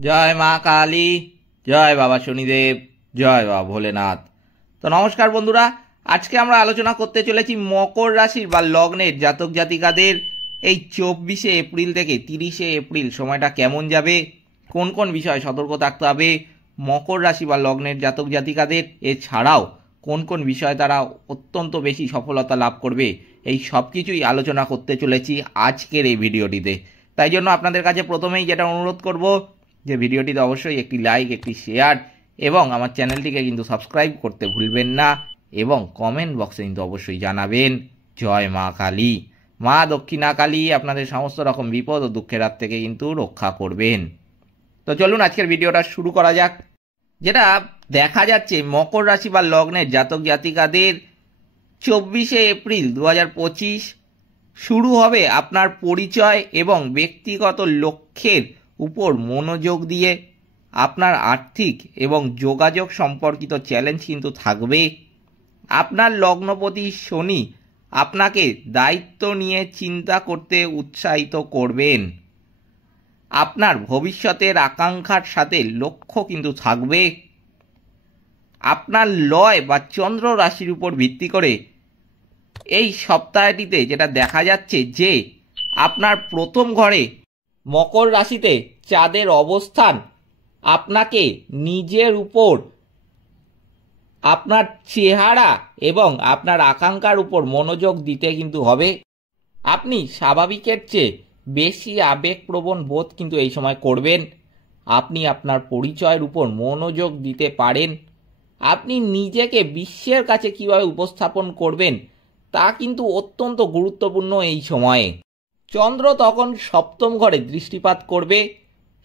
জয় মা কালী, জয় বাবা শনিদেব, জয় বাবা ভোলেনাথ। তো নমস্কার বন্ধুরা, আজকে আমরা আলোচনা করতে চলেছি মকর রাশির বা লগ্নের জাতক জাতিকাদের এই 24শে এপ্রিল থেকে 30শে এপ্রিল সময়টা কেমন যাবে, কোন কোন বিষয়ে সতর্ক থাকতে হবে মকর রাশি বা লগ্নের জাতক জাতিকাদের, এছাড়াও কোন কোন বিষয়ে তারা অত্যন্ত বেশি সফলতা লাভ করবে, এই সব কিছুই আলোচনা করতে চলেছি আজকের এই ভিডিওটিতে। তাই জন্য আপনাদের কাছে প্রথমেই যেটা অনুরোধ করব যে ভিডিওটিতে অবশ্যই একটি লাইক, একটি শেয়ার এবং আমার চ্যানেলটিকে কিন্তু সাবস্ক্রাইব করতে ভুলবেন না, এবং কমেন্ট বক্সে কিন্তু অবশ্যই জানাবেন জয় মা কালী। মা দক্ষিণা কালী আপনাদের সমস্ত রকম বিপদ ও দুঃখের হাত থেকে কিন্তু রক্ষা করবেন। তো চলুন আজকের ভিডিওটা শুরু করা যাক। যেটা দেখা যাচ্ছে মকর রাশি বা লগ্নের জাতক জাতিকাদের 24শে এপ্রিল 2025 শুরু হবে আপনার পরিচয় এবং ব্যক্তিগত লক্ষ্যের উপর মনোযোগ দিয়ে। আপনার আর্থিক এবং যোগাযোগ সম্পর্কিত চ্যালেঞ্জ কিন্তু থাকবে। আপনার লগ্নপতি শনি আপনাকে দায়িত্ব নিয়ে চিন্তা করতে উৎসাহিত করবেন। আপনার ভবিষ্যতের আকাঙ্ক্ষার সাথে লক্ষ্য কিন্তু থাকবে। আপনার লয় বা চন্দ্র রাশির উপর ভিত্তি করে এই সপ্তাহটিতে যেটা দেখা যাচ্ছে যে আপনার প্রথম ঘরে মকর রাশিতে চাঁদের অবস্থান আপনাকে নিজের উপর, আপনার চেহারা এবং আপনার আকাঙ্ক্ষার উপর মনোযোগ দিতে কিন্তু হবে। আপনি স্বাভাবিকের চেয়ে বেশি আবেগপ্রবণ বোধ কিন্তু এই সময় করবেন। আপনি আপনার পরিচয়ের উপর মনোযোগ দিতে পারেন। আপনি নিজেকে বিশ্বের কাছে কিভাবে উপস্থাপন করবেন তা কিন্তু অত্যন্ত গুরুত্বপূর্ণ এই সময়ে। চন্দ্র তখন সপ্তম ঘরে দৃষ্টিপাত করবে।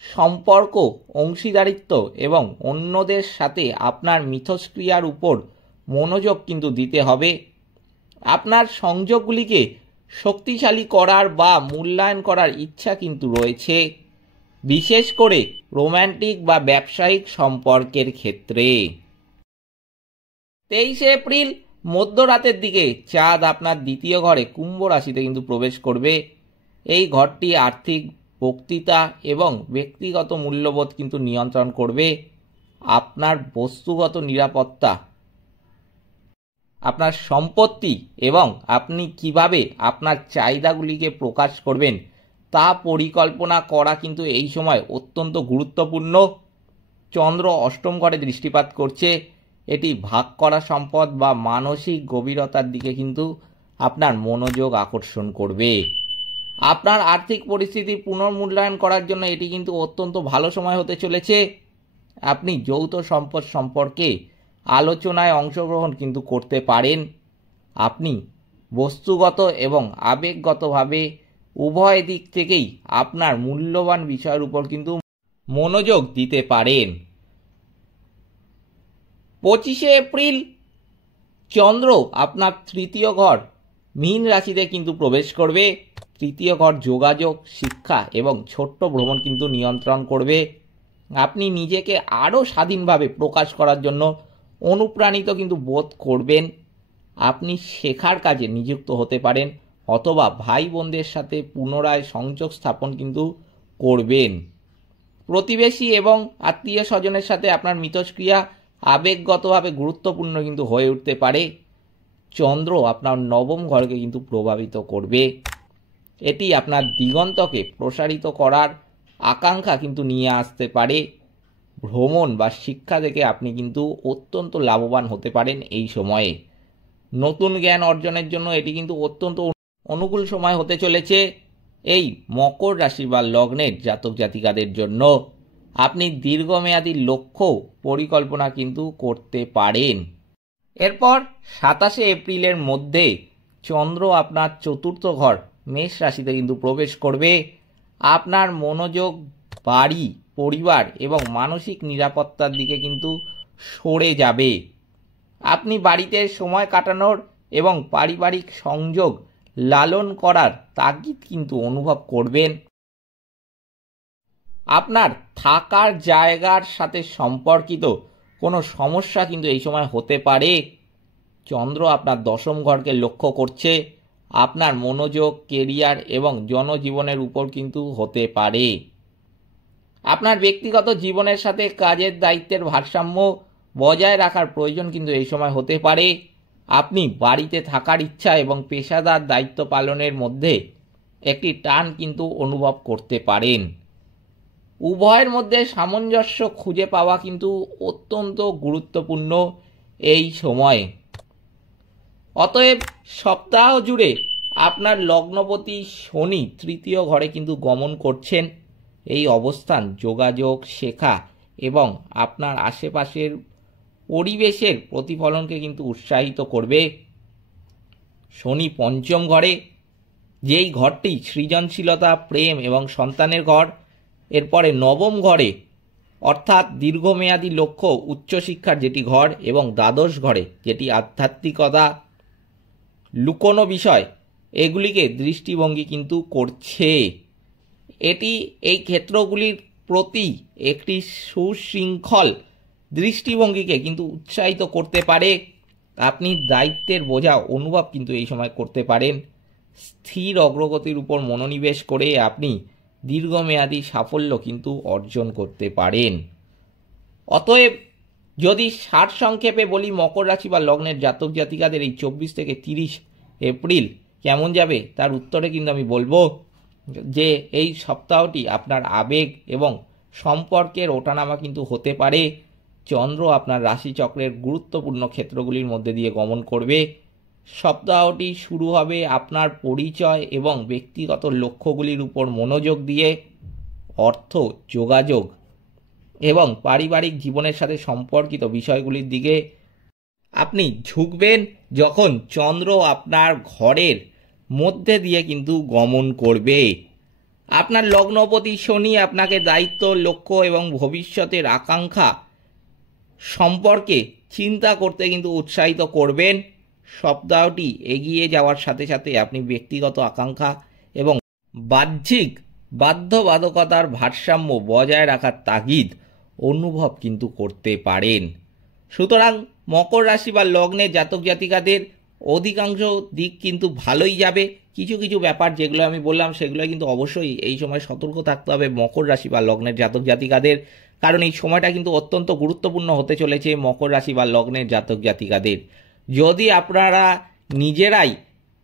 সম্পর্ক, অংশীদারিত্ব এবং অন্যদের সাথে আপনার মিথস্ক্রিয়ার উপর মনোযোগ কিন্তু দিতে হবে। আপনার সংযোগগুলিকে শক্তিশালী করার বা মূল্যায়ন করার ইচ্ছা কিন্তু রয়েছে, বিশেষ করে রোম্যান্টিক বা ব্যবসায়িক সম্পর্কের ক্ষেত্রে। 23শে এপ্রিল মধ্যরাতের দিকে চাঁদ আপনার দ্বিতীয় ঘরে কুম্ভ রাশিতে কিন্তু প্রবেশ করবে। এই ঘরটি আর্থিক বক্তৃতা এবং ব্যক্তিগত মূল্যবোধ কিন্তু নিয়ন্ত্রণ করবে। আপনার বস্তুগত নিরাপত্তা, আপনার সম্পত্তি এবং আপনি কিভাবে আপনার চাহিদাগুলিকে প্রকাশ করবেন তা পরিকল্পনা করা কিন্তু এই সময় অত্যন্ত গুরুত্বপূর্ণ। চন্দ্র অষ্টম ঘরে দৃষ্টিপাত করছে। এটি ভাগ করা সম্পদ বা মানসিক গভীরতার দিকে কিন্তু আপনার মনোযোগ আকর্ষণ করবে। আপনার আর্থিক পরিস্থিতি পুনর্মূল্যায়ন করার জন্য এটি কিন্তু অত্যন্ত ভালো সময় হতে চলেছে। আপনি যৌথ সম্পদ সম্পর্কে আলোচনায় অংশগ্রহণ কিন্তু করতে পারেন। আপনি বস্তুগত এবং আবেগগতভাবে উভয় দিক থেকেই আপনার মূল্যবান বিষয়ের উপর কিন্তু মনোযোগ দিতে পারেন। 25শে এপ্রিল চন্দ্র আপনার তৃতীয় ঘর মীন রাশিতে কিন্তু প্রবেশ করবে। তৃতীয় ঘর যোগাযোগ, শিক্ষা এবং ছোট্ট ভ্রমণ কিন্তু নিয়ন্ত্রণ করবে। আপনি নিজেকে আরও স্বাধীনভাবে প্রকাশ করার জন্য অনুপ্রাণিত কিন্তু বোধ করবেন। আপনি শেখার কাজে নিযুক্ত হতে পারেন অথবা ভাই বোনদের সাথে পুনরায় সংযোগ স্থাপন কিন্তু করবেন। প্রতিবেশী এবং আত্মীয় স্বজনের সাথে আপনার মিথস্ক্রিয়া আবেগগতভাবে গুরুত্বপূর্ণ কিন্তু হয়ে উঠতে পারে। চন্দ্র আপনার নবম ঘরকে কিন্তু প্রভাবিত করবে। এটি আপনার দিগন্তকে প্রসারিত করার আকাঙ্ক্ষা কিন্তু নিয়ে আসতে পারে। ভ্রমণ বা শিক্ষা থেকে আপনি কিন্তু অত্যন্ত লাভবান হতে পারেন এই সময়ে। নতুন জ্ঞান অর্জনের জন্য এটি কিন্তু অত্যন্ত অনুকূল সময় হতে চলেছে এই মকর রাশি বা লগ্নের জাতক জাতিকাদের জন্য। আপনি দীর্ঘমেয়াদী লক্ষ্য পরিকল্পনা কিন্তু করতে পারেন। এরপর 27শে এপ্রিলের মধ্যে চন্দ্র আপনার চতুর্থ ঘর মেষ রাশিতে কিন্তু প্রবেশ করবে। আপনার মনোযোগ বাড়ি, পরিবার এবং মানসিক নিরাপত্তার দিকে কিন্তু সরে যাবে। আপনি বাড়িতে সময় কাটানোর এবং পারিবারিক সংযোগ লালন করার তাগিদ কিন্তু অনুভব করবেন। আপনার থাকার জায়গার সাথে সম্পর্কিত কোনো সমস্যা কিন্তু এই সময় হতে পারে। চন্দ্র আপনার দশম ঘরকে লক্ষ্য করছে। আপনার মনোযোগ কেরিয়ার এবং জনজীবনের উপর কিন্তু হতে পারে। আপনার ব্যক্তিগত জীবনের সাথে কাজের দায়িত্বের ভারসাম্য বজায় রাখার প্রয়োজন কিন্তু এই সময় হতে পারে। আপনি বাড়িতে থাকার ইচ্ছা এবং পেশাদার দায়িত্ব পালনের মধ্যে একটি টান কিন্তু অনুভব করতে পারেন। উভয়ের মধ্যে সামঞ্জস্য খুঁজে পাওয়া কিন্তু অত্যন্ত গুরুত্বপূর্ণ এই সময়ে। অতএব সপ্তাহ জুড়ে আপনার লগ্নপতি শনি তৃতীয় ঘরে কিন্তু গমন করছেন। এই অবস্থান যোগাযোগ, শেখা এবং আপনার আশেপাশের পরিবেশের প্রতিফলনকে কিন্তু উৎসাহিত করবে। শনি পঞ্চম ঘরে, যেই ঘরটি সৃজনশীলতা, প্রেম এবং সন্তানের ঘর, এরপরে নবম ঘরে অর্থাৎ দীর্ঘমেয়াদী লক্ষ্য, উচ্চশিক্ষার যেটি ঘর, এবং দ্বাদশ ঘরে যেটি আধ্যাত্মিকতা, লুকোনো বিষয়, এগুলিকে দৃষ্টিভঙ্গি কিন্তু করছে। এটি এই ক্ষেত্রগুলির প্রতি একটি সুশৃঙ্খল দৃষ্টিভঙ্গিকে কিন্তু উৎসাহিত করতে পারে। আপনি দায়িত্বের বোঝা অনুভব কিন্তু এই সময় করতে পারেন। স্থির অগ্রগতির উপর মনোনিবেশ করে আপনি দীর্ঘমেয়াদী সাফল্য কিন্তু অর্জন করতে পারেন। অতএব যদি সারসংক্ষেপে বলি মকর রাশি বা লগ্নের জাতক জাতিকাদের এই 24 থেকে 30 এপ্রিল কেমন যাবে, তার উত্তরে কিন্তু আমি বলবো যে এই সপ্তাহটি আপনার আবেগ এবং সম্পর্কের ওঠানামা কিন্তু হতে পারে। চন্দ্র আপনার রাশিচক্রের গুরুত্বপূর্ণ ক্ষেত্রগুলির মধ্যে দিয়ে গমন করবে। সপ্তাহটি শুরু হবে আপনার পরিচয় এবং ব্যক্তিগত লক্ষ্যগুলির উপর মনোযোগ দিয়ে। অর্থ, যোগাযোগ এবং পারিবারিক জীবনের সাথে সম্পর্কিত বিষয়গুলির দিকে আপনি ঝুঁকবেন যখন চন্দ্র আপনার ঘরের মধ্যে দিয়ে কিন্তু গমন করবে। আপনার লগ্নপতি শনি আপনাকে দায়িত্ব, লক্ষ্য এবং ভবিষ্যতের আকাঙ্ক্ষা সম্পর্কে চিন্তা করতে কিন্তু উৎসাহিত করবেন। সপ্তাহটি এগিয়ে যাওয়ার সাথে সাথে আপনি ব্যক্তিগত আকাঙ্ক্ষা এবং বাহ্যিক বাধ্যবাধকতার ভারসাম্য বজায় রাখার তাগিদ অনুভব কিন্তু করতে পারেন। সুতরাং মকর রাশি বা লগ্নে জাতক জাতিকাদের অধিকাংশ দিক কিন্তু ভালোই যাবে। কিছু কিছু ব্যাপার যেগুলো আমি বললাম সেগুলো কিন্তু অবশ্যই এই সময় সতর্ক থাকতে হবে মকর রাশি বা লগ্নের জাতক জাতিকাদের, কারণ এই সময়টা কিন্তু অত্যন্ত গুরুত্বপূর্ণ হতে চলেছে মকর রাশি বা লগ্নের জাতক জাতিকাদের। যদি আপনারা নিজেরাই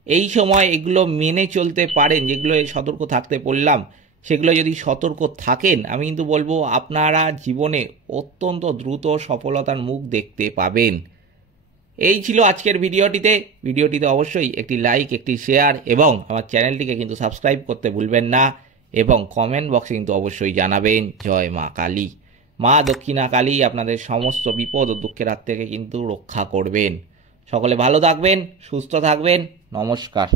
এই সময় এগুলো মেনে চলতে পারেন, যেগুলো সতর্ক থাকতে বললাম, সেগুলো যদি সতর্ক থাকেন, আমি কিন্তু বলবো আপনারা জীবনে অত্যন্ত দ্রুত সফলতার মুখ দেখতে পাবেন। এই ছিল আজকের ভিডিওটিতে অবশ্যই একটি লাইক, একটি শেয়ার এবং আমার চ্যানেলটিকে কিন্তু সাবস্ক্রাইব করতে ভুলবেন না, এবং কমেন্ট বক্সে কিন্তু অবশ্যই জানাবেন। জয় মা কালী। মা দক্ষিণা কালী আপনাদের সমস্ত বিপদ ও দুঃখের হাত থেকে কিন্তু রক্ষা করবেন। সকলে ভালো থাকবেন, সুস্থ থাকবেন। নমস্কার।